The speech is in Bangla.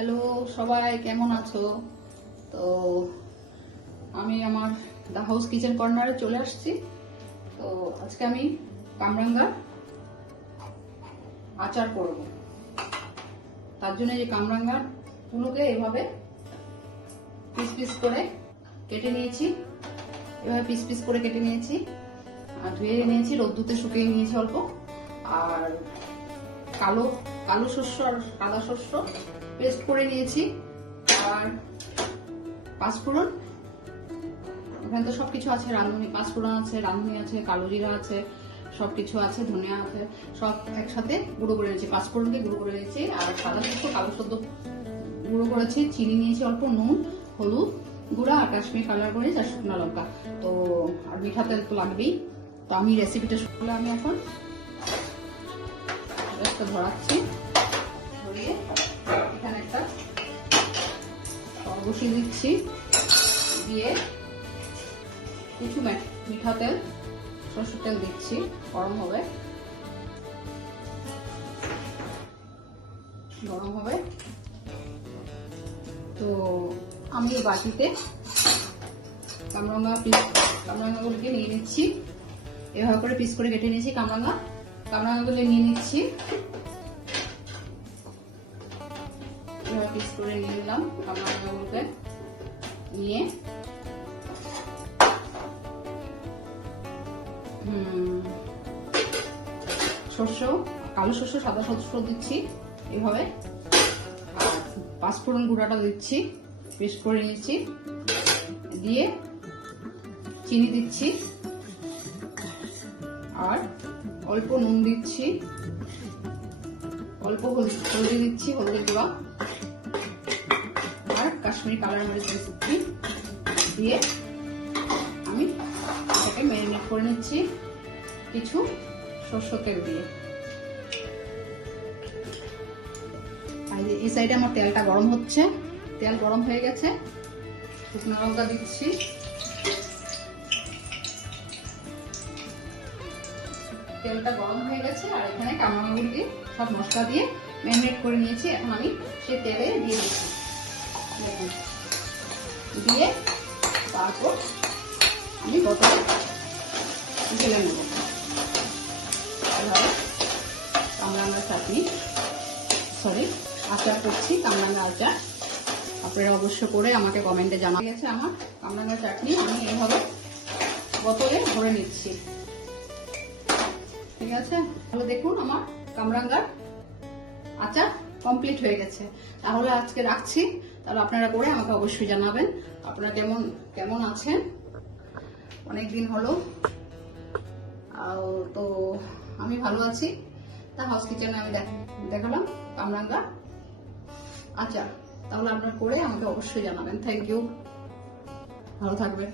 হ্যালো সবাই, কেমন আছো? তো আমি আমার দ্য হাউস কিচেন কর্নারে চলে আসছি। তো আজকে আমি কামরাঙ্গার আচার করব। তার জন্য এই কামরাঙ্গার গুলোকে এভাবে পিস পিস করে কেটে নিয়েছি। এভাবে পিস পিস করে কেটে নিয়েছি আর ধুয়ে নিয়েছি, রোদ্দুতে শুকিয়ে নিয়েছি অল্প। আর কালো কালো শস্য আর সাদা শস্য পেস্ট করে নিয়েছি। আর পাঁচফোড়ন, এখানে তো সবকিছু আছে, রাঁধুনি পাঁচফোড়ন আছে, রাঁধুনি আছে, কালো জিরা আছে, সবকিছু আছে, ধনিয়া আছে, সব একসাথে গুঁড়ো করে নিয়েছি। পাঁচফোড়নকে গুঁড়ো করে নিয়েছি আর সাদা শস্য কালো সদ্য গুঁড়ো করেছি। চিনি নিয়েছি অল্প, নুন, হলুদ গুঁড়া আর কাশ্মীর কালার করে আর শুকনো লঙ্কা। তো আর মিঠা তেল তো লাগবেই। তো আমি রেসিপিটা শুনলে আমি এখন গ্যাসটা ধরাচ্ছি, ধরিয়ে এখানে একটা বসিয়ে দিচ্ছি, দিয়ে কিছু মিঠা তেল, সরষের তেল দিচ্ছি, গরম হবে। তো আমি বাটিতে কামরাঙ্গাগুলিকে নিয়ে নিচ্ছি। এভাবে করে পিস করে কেটে নিয়েছি কামরাঙ্গাগুলো নিয়ে নিচ্ছি। এভাবে পিস করে নিয়ে নিলাম কামরাঙ্গাগুলোকে। নিয়ে শস্য, কালো শস্য সাদা শস্য দিচ্ছি এভাবে। আর পাঁচফোড়ন গুঁড়াটা দিচ্ছি, পেস্ট করে নিয়েছি। দিয়ে চিনি দিচ্ছি আর অল্প নুন দিচ্ছি, অল্প হলদি দিচ্ছি, হলদি গুঁড়া আর কাশ্মীরি কালার মরিচ দিচ্ছি। দিয়ে আমি এটাকে ম্যারিনেট করে নিচ্ছি কিছু সরষে তেল দিয়ে। আর এই সাইডে আমার তেলটা গরম হচ্ছে, তেল গরম হয়ে গেছে। শুকনো লঙ্কা দিচ্ছি, তেলটা গরম হয়ে গেছে। আর এখানে কামরাঙ্গাগুলো দিয়ে সব মশলা দিয়ে ম্যারিনেট করে নিয়েছি। এখন আমি সেই তেলে দিয়ে দিচ্ছি, দিয়ে তারপর আমি বোতলে ঢেলে নেব। এভাবে কামরাঙ্গা চাটনি, আচার করছি, কামরাঙ্গা আচার। আপনারা অবশ্য করে আমাকে কমেন্টে জানা গেছে আমার কামরাঙ্গা চাটনি। আমি এইভাবে বোতলে ভরে নিচ্ছি, ঠিক আছে? তাহলে দেখুন আমার কামরাঙ্গার আচার কমপ্লিট হয়ে গেছে। তাহলে আজকে রাখছি। তাহলে আপনারা করে আমাকে অবশ্যই জানাবেন আপনারা কেমন আছেন। অনেকদিন হলো, তো আমি ভালো আছি। তা হাউস কিচেনে আমি দেখালাম কামরাঙ্গা আচার। তাহলে আপনারা করে আমাকে অবশ্যই জানাবেন। থ্যাংক ইউ, ভালো থাকবেন।